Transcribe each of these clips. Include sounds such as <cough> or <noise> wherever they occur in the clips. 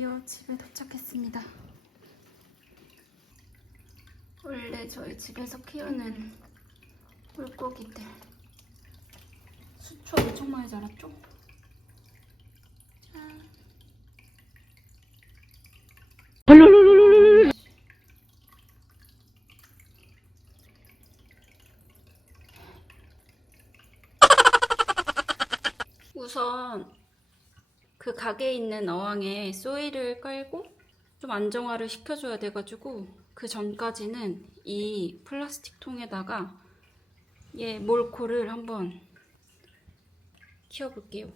드디어 집에 도착했습니다. 원래 저희 집에서 키우는 물고기들 수초 엄청 많이 자랐죠? 짠. 우선 그 가게에 있는 어항에 소일을 깔고 좀 안정화를 시켜줘야 돼가지고 그 전까지는 이 플라스틱 통에다가 얘 몰코를 한번 키워볼게요.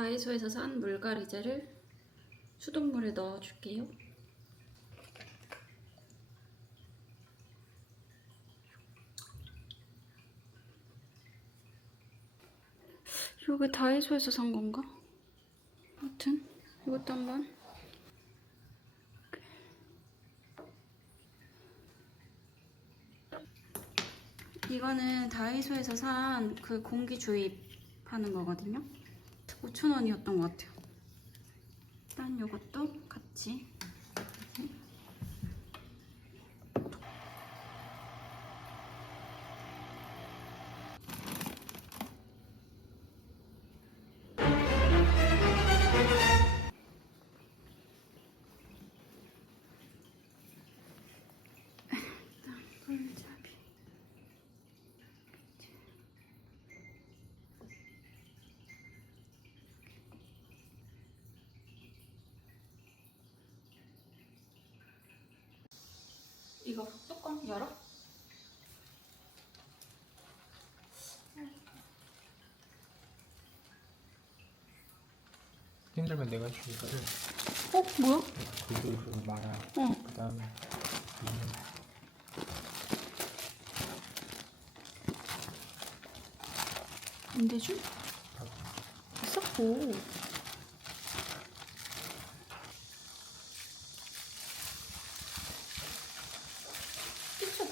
다이소에서 산 물갈이제를 수돗물에 넣어줄게요. 이게 다이소에서 산 건가? 아무튼 이것도 한번 이거는 다이소에서 산 그 공기 주입하는 거거든요. 5,000원이었던 것 같아요. 일단 이것도 같이 이거 뚜껑 열어? 힘들면 내가 줄거를 어? 뭐야? 그쪽으로 말아. 응. 그 다음에 안 되죠? 됐어? 오.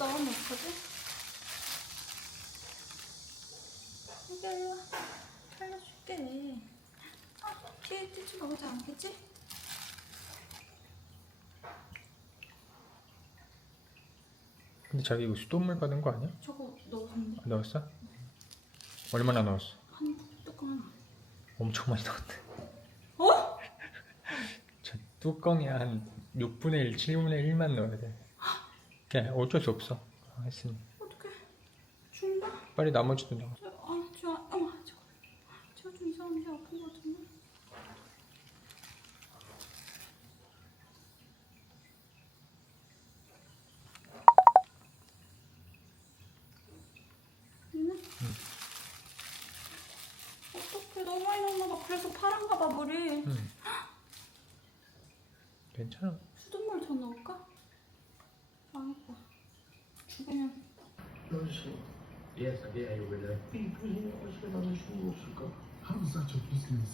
티슈 넣어놓거든? 이게 일로 와. 살려줄게. 아, 뒤에 티슈 먹지 않겠지? 근데 자기 이거 수돗물 받은 거 아니야? 저거 넣었는데. 넣었어? 얼마나 넣었어? 한 뚜껑. 엄청 많이 넣었네. 어? <laughs> 저 뚜껑에 한 6분의 1, 7분의 1만 넣어야 돼. 그냥 어쩔 수 없어. 아, 했으니. 어떡해. 죽나? 빨리 나머지도 넣어. 저, 아, 저, 어머, 저, 저좀 이상한 데 아픈 것 같은데? 있나? 어떡해, 너무 많이 봐. 그래서 파란가 봐, 물이. 응. 괜찮아. 수돗물 더 넣을까? يا سبيعي ولا في كل أشكال أنا شو وشكا How is that your business?